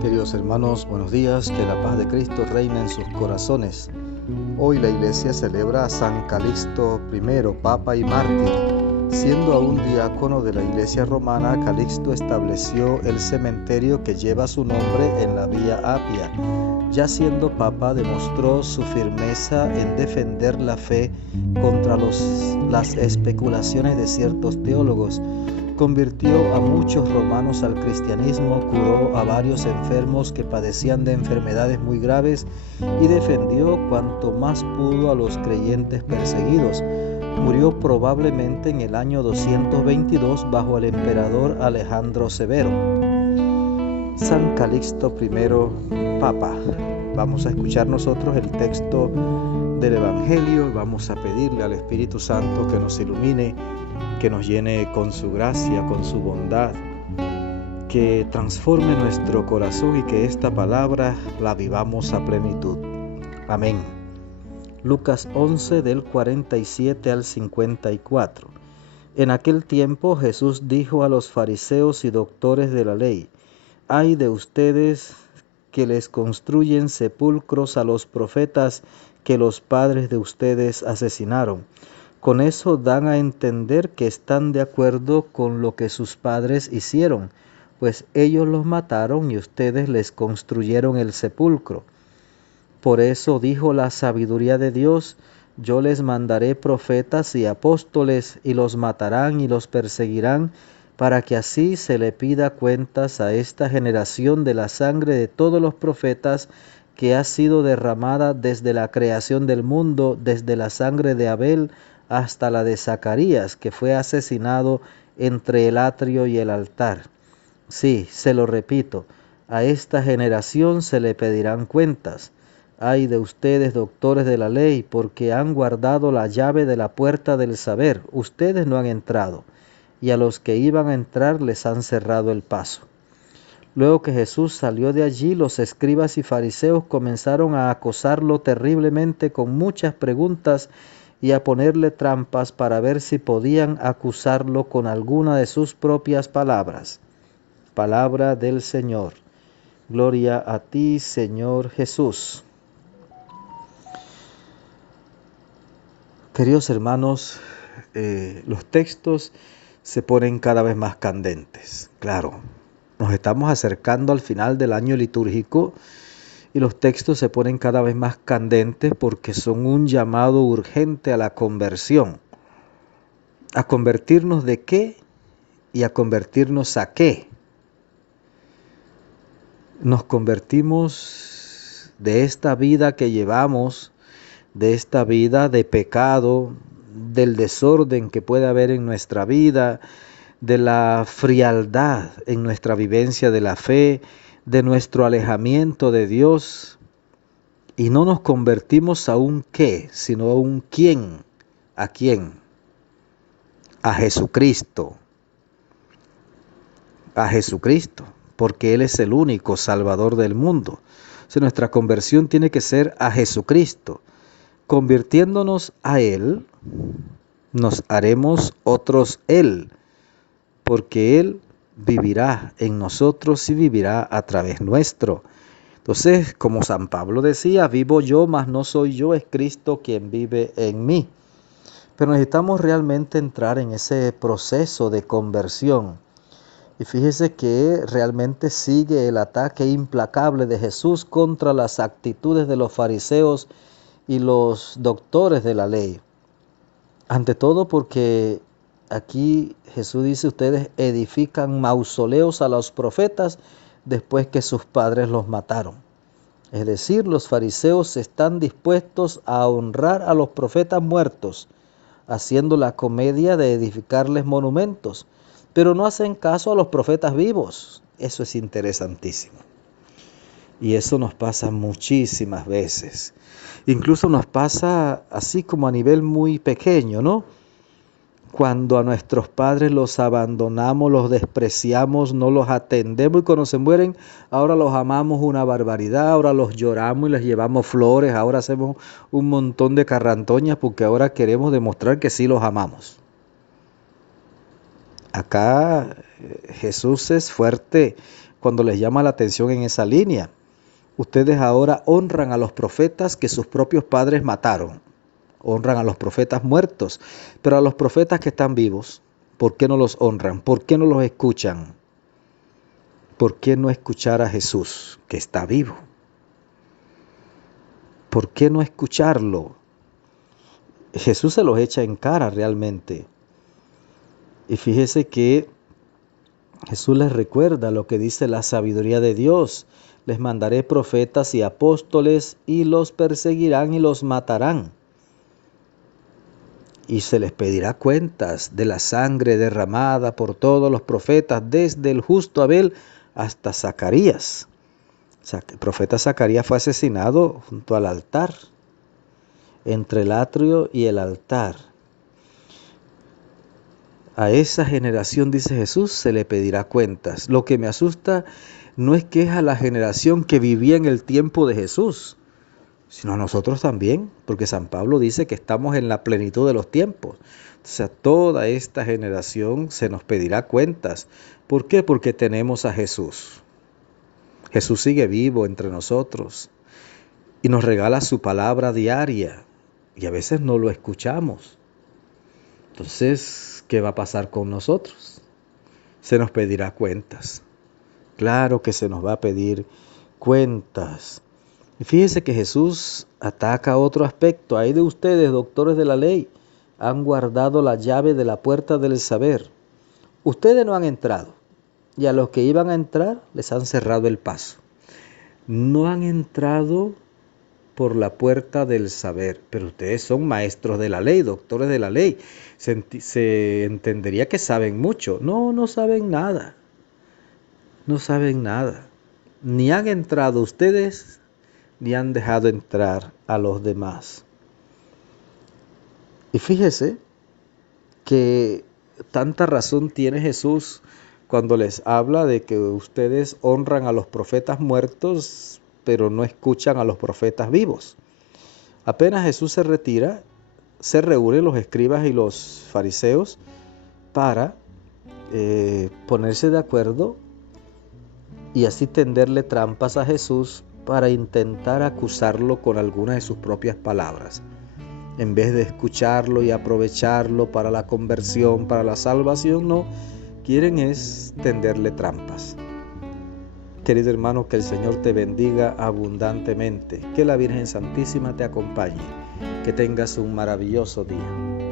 Queridos hermanos, buenos días, que la paz de Cristo reine en sus corazones. Hoy la Iglesia celebra a San Calixto I, Papa y Mártir. Siendo aún diácono de la Iglesia romana, Calixto estableció el cementerio que lleva su nombre en la Vía Apia. Ya siendo Papa, demostró su firmeza en defender la fe contra las especulaciones de ciertos teólogos. Convirtió a muchos romanos al cristianismo, curó a varios enfermos que padecían de enfermedades muy graves y defendió cuanto más pudo a los creyentes perseguidos. Murió probablemente en el año 222 bajo el emperador Alejandro Severo. San Calixto I, Papa. Vamos a escuchar nosotros el texto del Evangelio. Vamos a pedirle al Espíritu Santo que nos ilumine, que nos llene con su gracia, con su bondad, que transforme nuestro corazón y que esta palabra la vivamos a plenitud. Amén. Lucas 11 del 47 al 54. En aquel tiempo Jesús dijo a los fariseos y doctores de la ley: «Ay de ustedes que les construyen sepulcros a los profetas que los padres de ustedes asesinaron. Con eso dan a entender que están de acuerdo con lo que sus padres hicieron, pues ellos los mataron y ustedes les construyeron el sepulcro. Por eso dijo la sabiduría de Dios: yo les mandaré profetas y apóstoles, y los matarán y los perseguirán, para que así se le pida cuentas a esta generación de la sangre de todos los profetas que ha sido derramada desde la creación del mundo, desde la sangre de Abel hasta la de Zacarías, que fue asesinado entre el atrio y el altar. Sí, se lo repito, a esta generación se le pedirán cuentas. Ay de ustedes, doctores de la ley, porque han guardado la llave de la puerta del saber. Ustedes no han entrado, y a los que iban a entrar les han cerrado el paso». Luego que Jesús salió de allí, los escribas y fariseos comenzaron a acosarlo terriblemente con muchas preguntas y a ponerle trampas para ver si podían acusarlo con alguna de sus propias palabras. Palabra del Señor. Gloria a ti, Señor Jesús. Queridos hermanos, los textos se ponen cada vez más candentes. Claro, nos estamos acercando al final del año litúrgico y los textos se ponen cada vez más candentes porque son un llamado urgente a la conversión. ¿A convertirnos de qué? ¿Y a convertirnos a qué? Nos convertimos de esta vida que llevamos, de esta vida de pecado, del desorden que puede haber en nuestra vida, de la frialdad en nuestra vivencia de la fe, de nuestro alejamiento de Dios, y no nos convertimos a un qué, sino a un quién. ¿A quién? A Jesucristo. A Jesucristo, porque Él es el único Salvador del mundo. O sea, nuestra conversión tiene que ser a Jesucristo. Convirtiéndonos a Él, nos haremos otros Él, porque Él vivirá en nosotros y vivirá a través nuestro. Entonces, como San Pablo decía, vivo yo, mas no soy yo, es Cristo quien vive en mí. Pero necesitamos realmente entrar en ese proceso de conversión. Y fíjese que realmente sigue el ataque implacable de Jesús contra las actitudes de los fariseos y los doctores de la ley. Ante todo porque aquí Jesús dice: ustedes edifican mausoleos a los profetas después que sus padres los mataron. Es decir, los fariseos están dispuestos a honrar a los profetas muertos, haciendo la comedia de edificarles monumentos, pero no hacen caso a los profetas vivos. Eso es interesantísimo. Y eso nos pasa muchísimas veces. Incluso nos pasa así como a nivel muy pequeño, ¿no? Cuando a nuestros padres los abandonamos, los despreciamos, no los atendemos, y cuando se mueren, ahora los amamos una barbaridad, ahora los lloramos y les llevamos flores, ahora hacemos un montón de carrantoñas porque ahora queremos demostrar que sí los amamos. Acá Jesús es fuerte cuando les llama la atención en esa línea. Ustedes ahora honran a los profetas que sus propios padres mataron. Honran a los profetas muertos, pero a los profetas que están vivos, ¿por qué no los honran? ¿Por qué no los escuchan? ¿Por qué no escuchar a Jesús, que está vivo? ¿Por qué no escucharlo? Jesús se los echa en cara realmente. Y fíjese que Jesús les recuerda lo que dice la sabiduría de Dios. Les mandaré profetas y apóstoles y los perseguirán y los matarán. Y se les pedirá cuentas de la sangre derramada por todos los profetas, desde el justo Abel hasta Zacarías. El profeta Zacarías fue asesinado junto al altar, entre el atrio y el altar. A esa generación, dice Jesús, se le pedirá cuentas. Lo que me asusta no es que es a la generación que vivía en el tiempo de Jesús, sino a nosotros también, porque San Pablo dice que estamos en la plenitud de los tiempos. O sea, toda esta generación se nos pedirá cuentas. ¿Por qué? Porque tenemos a Jesús. Jesús sigue vivo entre nosotros y nos regala su palabra diaria y a veces no lo escuchamos. Entonces, ¿qué va a pasar con nosotros? Se nos pedirá cuentas. Claro que se nos va a pedir cuentas. Y fíjese que Jesús ataca otro aspecto. Hay de ustedes, doctores de la ley, han guardado la llave de la puerta del saber. Ustedes no han entrado, y a los que iban a entrar les han cerrado el paso. No han entrado por la puerta del saber, pero ustedes son maestros de la ley, doctores de la ley. Se entendería que saben mucho. No, no saben nada. No saben nada. Ni han entrado ustedes, ni han dejado entrar a los demás. Y fíjese que tanta razón tiene Jesús cuando les habla de que ustedes honran a los profetas muertos, pero no escuchan a los profetas vivos. Apenas Jesús se retira, se reúnen los escribas y los fariseos para ponerse de acuerdo y así tenderle trampas a Jesús para intentar acusarlo con algunas de sus propias palabras. En vez de escucharlo y aprovecharlo para la conversión, para la salvación, no, quieren es tenderle trampas. Querido hermano, que el Señor te bendiga abundantemente, que la Virgen Santísima te acompañe, que tengas un maravilloso día.